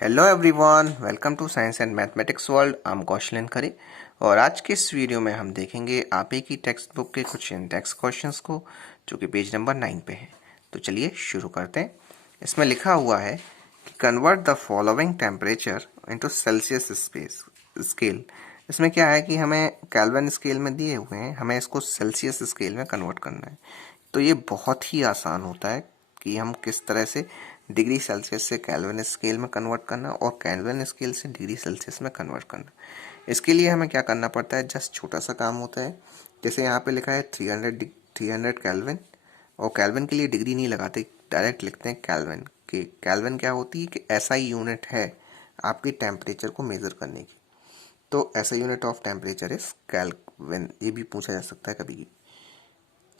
Hello everyone, welcome to science and mathematics world. I am Kaushalan Khare और आज के इस वीडियो में हम देखेंगे आप ही की टेक्स्ट बुक के कुछ इंडेक्स क्वेश्चंस को जो कि पेज नंबर 9 पे है। तो चलिए शुरू करते हैं। इसमें लिखा हुआ है कि convert the following temperature into Celsius space scale. इसमें क्या है कि हमें केल्विन स्केल में दिए हुए हैं, हमें इसको सेल्सियस स्केल में कन्वर्ट करना है। तो ये बहुत ही आसान होता है कि हम किस तरह से डिग्री सेल्सियस से केल्विन स्केल में कन्वर्ट करना और केल्विन स्केल से डिग्री सेल्सियस में कन्वर्ट करना। इसके लिए हमें क्या करना पड़ता है, जस्ट छोटा सा काम होता है। जैसे यहाँ पे लिखा है 300 केल्विन, और केल्विन के लिए डिग्री नहीं लगाते, डायरेक्ट लिखते हैं केल्विन। कि केल्विन क्या होती है कि ऐसा यूनिट है आपकी टेम्परेचर को मेज़र करने की। तो ऐसा unit of temperature is kelvin, ये भी पूछा जा सकता है कभी।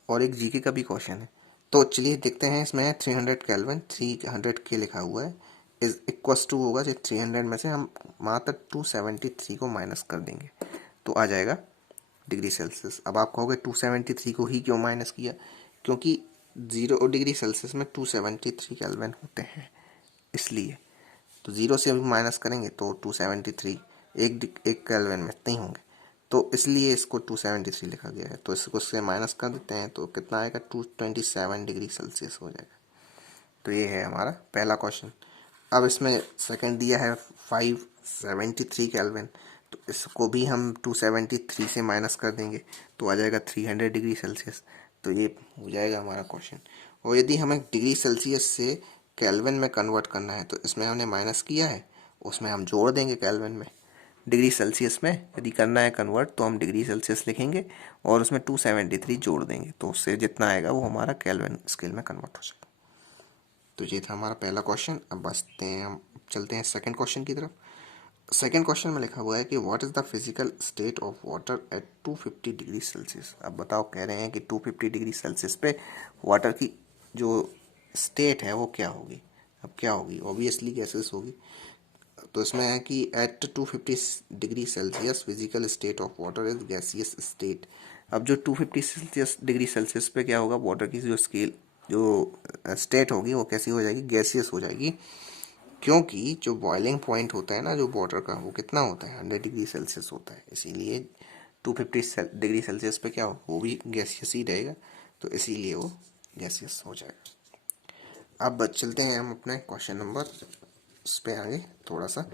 और एक जीके का भी क्वेश्चन है। तो चलिए देखते हैं। इसमें है 300 केल्विन, 300 के लिखा हुआ है, इज इक्वस टू होगा जो 300 में से हम मात्र 273 को माइनस कर देंगे तो आ जाएगा डिग्री सेल्सियस। अब आप कहोगे 273 को ही क्यों माइनस किया, क्योंकि 0 डिग्री सेल्सियस में 273 केल्विन होते हैं, इसलिए। तो 0 से अभी माइनस करेंगे तो 273 एक केल्विन में नहीं होंगे, तो इसलिए इसको 273 लिखा गया है। तो इसको से माइनस कर देते हैं तो कितना आएगा, 227 डिग्री सेल्सियस हो जाएगा। तो ये है हमारा पहला क्वेश्चन। अब इसमें सेकंड दिया है 573 केल्विन, तो इसको भी हम 273 से माइनस कर देंगे तो आ जाएगा 300 डिग्री सेल्सियस। तो ये हो जाएगा हमारा क्वेश्चन। और यदि हमें डिग्री सेल्सियस से केल्विन में कन्वर्ट करना है तो इसमें हमने माइनस किया है, उसमें हम जोड़ देंगे केल्विन में। डिग्री सेल्सियस में यदि करना है कन्वर्ट तो हम डिग्री सेल्सियस लिखेंगे और उसमें 273 जोड़ देंगे, तो उससे जितना आएगा वो हमारा केल्विन स्केल में कन्वर्ट हो जाएगा। तो ये था हमारा पहला क्वेश्चन। अब बचते हैं, हम चलते हैं सेकंड क्वेश्चन की तरफ। सेकंड क्वेश्चन में लिखा हुआ है कि what is the physical state of water at 250 degree Celsius. अब बताओ, कह रहे हैं कि 250 डिग्री सेल्सियस पे वाटर की जो स्टेट है वो क्या होगी। अब क्या होगी, ऑब्वियसली गैसेस होगी। तो इसमें है कि at 250 degree Celsius physical state of water is gaseous state. अब जो 250 सेल्सियस डिग्री सेल्सियस पे क्या होगा, वाटर की जो स्केल जो स्टेट होगी वो कैसी हो जाएगी, गैसियस हो जाएगी। क्योंकि जो बॉइलिंग पॉइंट होता है ना जो वाटर का, वो कितना होता है, 100 डिग्री सेल्सियस होता है। इसीलिए 250 डिग्री सेल्सियस पे क्या हो, वो भी गैसियस ही रहेगा, तो इसीलिए वो गैसियस हो जाएगा। अब चलते हैं हम अपने क्वेश्चन नंबर उस पे आगे थोड़ा सा।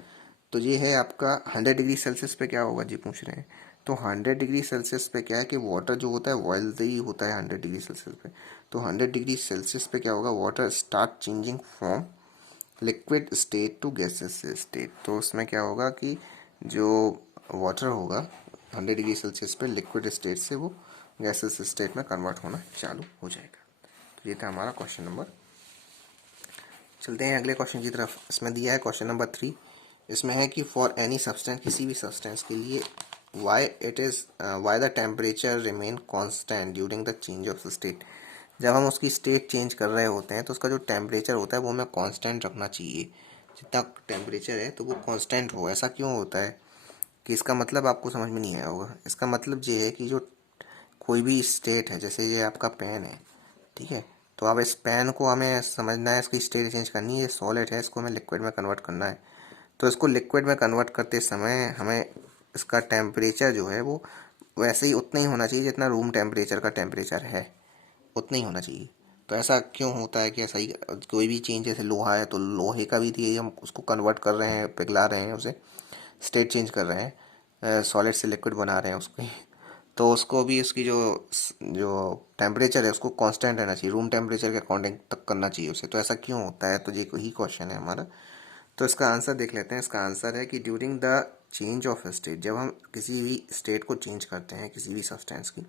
तो ये है आपका 100 डिग्री सेल्सियस पे क्या होगा जी, पूछ रहे हैं। तो 100 डिग्री सेल्सियस पे क्या है कि वाटर जो होता है बॉयल ही होता है 100 डिग्री सेल्सियस पे। तो 100 डिग्री सेल्सियस पे क्या होगा, water start changing from liquid state to gases state. तो उसमें क्या होगा कि जो वाटर होगा 100 डिग्री सेल्सियस पे लिक्विड स्टेट से वो गैसेस स्टेट में कन्वर्ट होना चालू हो जाएगा। तो ये था हमारा क्वेश्चन नंबर। चलते हैं अगले क्वेश्चन की तरफ। इसमें दिया है क्वेश्चन नंबर 3। इसमें है कि फॉर एनी सब्सटेंस, किसी भी सब्सटेंस के लिए, why the temperature remain constant during the change of state. जब हम उसकी स्टेट चेंज कर रहे होते हैं तो उसका जो टेम्परेचर होता है वो हमें कांस्टेंट रखना चाहिए। जितना टेम्परेचर है तो वो कांस्टेंट हो। ऐसा क्यों होता है कि इसका मतलब आपको समझ में नहीं आया होगा। इसका मतलब ये है कि जो कोई भी स्टेट है, जैसे ये आपका पेन है, ठीक है, तो अब इस पेन को हमें समझना है, इसकी स्टेट चेंज करनी है। ये सॉलिड है, इसको हमें लिक्विड में कन्वर्ट करना है। तो इसको लिक्विड में कन्वर्ट करते समय हमें इसका टेम्परेचर जो है वो वैसे ही उतना ही होना चाहिए जितना रूम टेम्परेचर का टेम्परेचर है, उतना ही होना चाहिए। तो ऐसा क्यों होता है कि ऐसा ही कोई भी चेंज, जैसे लोहा है तो लोहे का भी थी, हम उसको कन्वर्ट कर रहे हैं, पिघला रहे हैं, उसे स्टेट चेंज कर रहे हैं, सॉलिड से लिक्विड बना रहे हैं उसको, तो उसको भी उसकी जो जो टेम्परेचर है उसको कांस्टेंट रहना चाहिए, रूम टेम्परेचर के अकॉर्डिंग तक करना चाहिए उसे। तो ऐसा क्यों होता है, तो ये ही क्वेश्चन है हमारा। तो इसका आंसर देख लेते हैं। इसका आंसर है कि during the change of state, जब हम किसी भी स्टेट को चेंज करते हैं किसी भी सब्सटेंस की,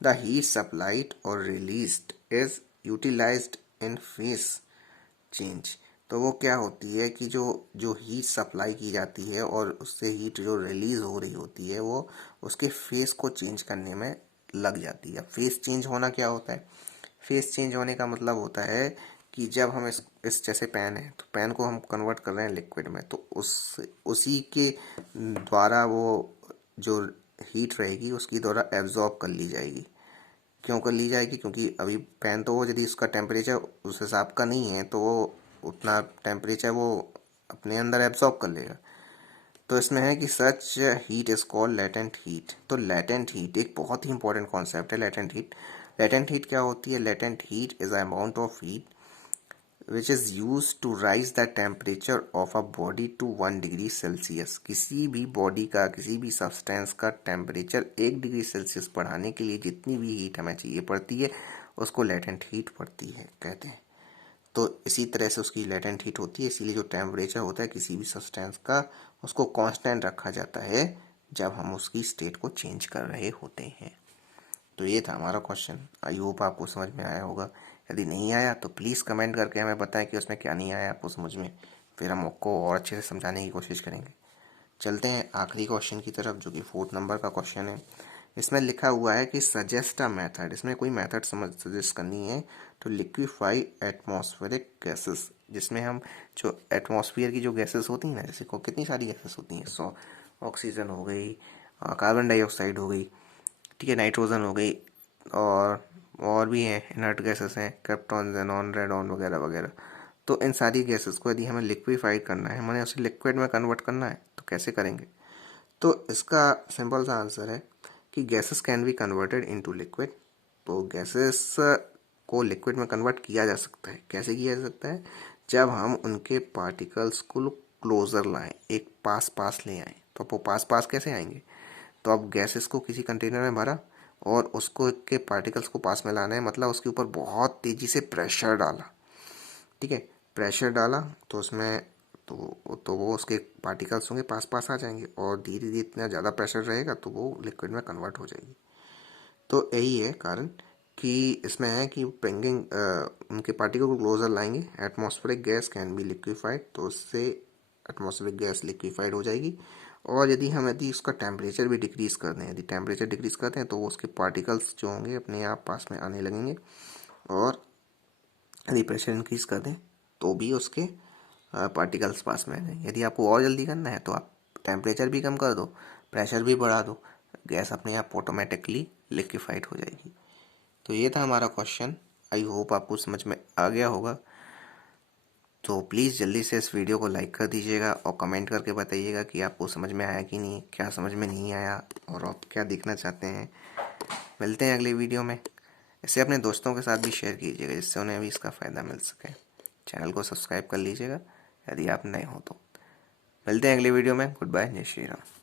द हीट सप्लाइड और released is utilized in phase change. तो वो क्या होती है कि जो जो हीट सप्लाई की जाती है और उससे हीट जो रिलीज हो रही होती है वो उसके फेस को चेंज करने में लग जाती है। फेस चेंज होना क्या होता है, फेस चेंज होने का मतलब होता है कि जब हम इस जैसे पेन है तो पेन को हम कन्वर्ट कर रहे हैं लिक्विड में, तो उसी के द्वारा वो जो हीट रहेगी उसकी द्वारा एब्जॉर्ब कर ली जाएगी। क्यों कर ली जाएगी, क्योंकि अभी पेन तो वो यदि उसका टेम्परेचर उस हिसाब का नहीं है तो वो उतना टेम्परेचर वो अपने अंदर एब्जॉर्ब कर लेगा। तो इसमें है कि such heat is called latent heat. तो लेटेंट हीट एक बहुत ही इंपॉर्टेंट कॉन्सेप्ट है। लेटेंट हीट क्या होती है? Latent heat is a amount of heat which is use to rise the temperature of a body to 1 degree Celsius. किसी भी बॉडी का, किसी भी सब्सटेंस का टेम्परेचर 1 डिग्री सेल्सियस बढ़ाने के लिए जितनी भी हीट हमें चाहिए पड़ती है उसको लेटेंट हीट पड़ती है कहते हैं। तो इसी तरह से उसकी लेटेंट हीट होती है। इसीलिए जो टेम्परेचर होता है किसी भी सब्सटेंस का उसको कांस्टेंट रखा जाता है जब हम उसकी स्टेट को चेंज कर रहे होते हैं। तो ये था हमारा क्वेश्चन। आई होप आपको समझ में आया होगा। यदि नहीं आया तो प्लीज़ कमेंट करके हमें बताएं कि उसमें क्या नहीं आया आपको समझ में, फिर हम आपको और अच्छे से समझाने की कोशिश करेंगे। चलते हैं आखिरी क्वेश्चन की तरफ, जो कि 4 नंबर का क्वेश्चन है। इसमें लिखा हुआ है कि सजेस्ट अ मेथड। इसमें कोई मेथड सजेस्ट करनी है तो लिक्विफाई एटमॉस्फेरिक गैसेस, जिसमें हम जो एटमॉस्फेयर की जो गैसेस होती हैं ना, जैसे को कितनी सारी गैसेस होती हैं, सो ऑक्सीजन हो गई, कार्बन डाइऑक्साइड हो गई, ठीक है, नाइट्रोजन हो गई, और भी हैं इनर्ट गैसेस हैं, क्रिप्टॉन, जेनॉन, रेडॉन वगैरह वगैरह। तो इन सारी गैसेस को यदि हमें लिक्विफाइड करना है, हमें उसे लिक्विड में कन्वर्ट करना है, तो कैसे करेंगे? तो इसका सिंपल सा आंसर है कि gases can be converted into liquid. तो गैसेस को लिक्विड में कन्वर्ट किया जा सकता है। कैसे किया जा सकता है? जब हम उनके पार्टिकल्स को क्लोजर लाएं, एक पास पास ले आएं। तो वो पास पास कैसे आएंगे? तो अब गैसेस को किसी कंटेनर में भरा और उसको के पार्टिकल्स को पास में लाना है, मतलब उसके ऊपर बहुत तेज़ी से प्रेशर डाला, ठीक है, प्रेशर डाला तो उसमें तो वो उसके पार्टिकल्स होंगे पास पास आ जाएंगे, और धीरे धीरे इतना ज़्यादा प्रेशर रहेगा तो वो लिक्विड में कन्वर्ट हो जाएगी। तो यही है कारण कि इसमें है कि ब्रिंगिंग उनके पार्टिकल को क्लोजर लाएंगे, atmospheric gas can be liquefied, तो उससे एटमॉस्फेरिक गैस लिक्विफाइड हो जाएगी। और यदि उसका टेम्परेचर भी डिक्रीज़ कर दें, यदि टेम्परेचर डिक्रीज़ करते हैं तो वो उसके पार्टिकल्स जो होंगे अपने आप पास में आने लगेंगे, और यदि प्रेशर इंक्रीज़ कर दें तो भी उसके पार्टिकल्स पास में आ जाएंगे। यदि आपको और जल्दी करना है तो आप टेम्परेचर भी कम कर दो, प्रेशर भी बढ़ा दो, गैस अपने आप ऑटोमेटिकली लिक्विफाइड हो जाएगी। तो ये था हमारा क्वेश्चन। आई होप आपको समझ में आ गया होगा। तो प्लीज़ जल्दी से इस वीडियो को लाइक कर दीजिएगा और कमेंट करके बताइएगा कि आपको समझ में आया कि नहीं, क्या समझ में नहीं आया और आप क्या देखना चाहते हैं। मिलते हैं अगले वीडियो में। इसे अपने दोस्तों के साथ भी शेयर कीजिएगा जिससे उन्हें भी इसका फ़ायदा मिल सके। चैनल को सब्सक्राइब कर लीजिएगा यदि आप नए हो तो। मिलते हैं अगले वीडियो में। गुड बाय, जय श्री राम।